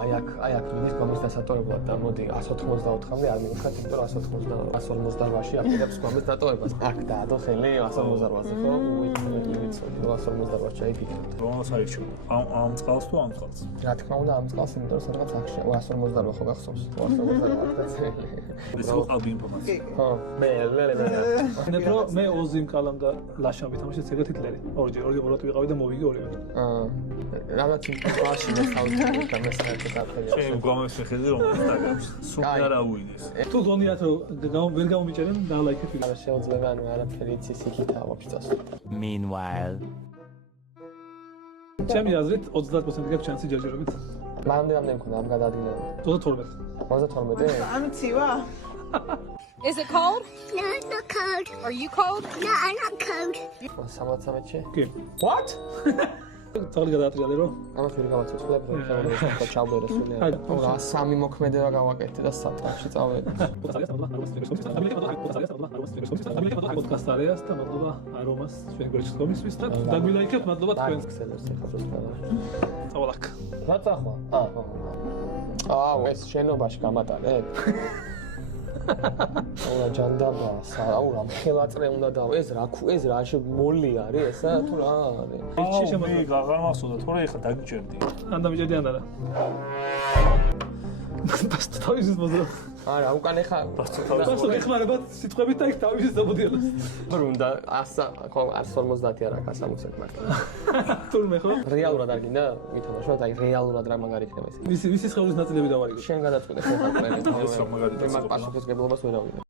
აი აქ მიდის გვამის დასატოვებლად და მოდი 184-მდე არ მივუხეთ, იმიტომ რომ 158-ში აპირებს გვამის დატოვებას. აქ დაადო ხელი 158-ზე, ხო? უიცოდი 158 ჩაიფიქრეთ. რომელს აირჩევ? ამ წყალს თუ ამ წყალს? რა თქმა უნდა, ამ წყალს, იმიტომ რომ სადღაც აქ 158 ხო გახსოვს? 158 ეს რო ყავი ინფორმაცია. ხო, მე. ნებრო მე ოზიმ კალამ და ლაშა ვითამაშეთ ეგრეთ იტლერი. ორჯერ ორად ვიყავი და მოვიგი ორივე. რაღაც იმპაში მესწავლე და მესწავლე შენ გვამებს ხელი რომელიც დაგავს. სულ არა უიდეს. თუ გონიათ რომ ვერ გამომიჭერენ და ლაიქეთ ვიდეო. არა შეუძლება ანუ არაფერი იცის იქითაა ვაფშე. Meanwhile ჩემი აზრით 30% გაქვს შანსი ჯერჯერობით. მანამდე რამდენი მქონდა ამ გადაადგილება? 32. 32? ამცივა? Is it cold? No, it's not cold. Are you cold? No, I'm not cold. 73-ში? კი. What? წავდი გადაატრიალე რომ ამას ვერ გავაცოცხლებ, რომ შეიძლება ჩავდე სულიერ. რა სამი მოქმედება გავაკეთე და სატრაკში წავედი. პოდკასტ არის და მადლობა არომას ჩვენ გვერდში კომისვის და დაგვილაიქეთ მადლობა თქვენს ქსელებს ეხლა ზუსტად. წავალაკ რა წახვა? ეს შენობაში გამატანე? აუ ჯანდაბა, აუ რა ხელაწრე უნდა დავა. ეს რა მოლი არის ესა თუ რა არის? მე აღარ მახსოვდა, თორე ეხლა დაგიჭერდი. ან დამიჭერდი ან არა. ბასტ თავის მოზრა. არა, უკან ეხა ბასტო თავის. ბასტო გეხმარებათ სიტყვებით და იქ თავის დამოდიალოს. უნდა 150 არა 160 მართლა. თურმე ხო? რეალურად არ გინდა ვითამაშოთ, აი რეალურად რა მაგარი იქნება ეს. ვისი სხეულის ნაწილები დავარიგოთ. შენ გადაწყვეტე ხომ ეს რა მაგარი მე მაგ პასუხისგებლობას ვერ ავიღებ.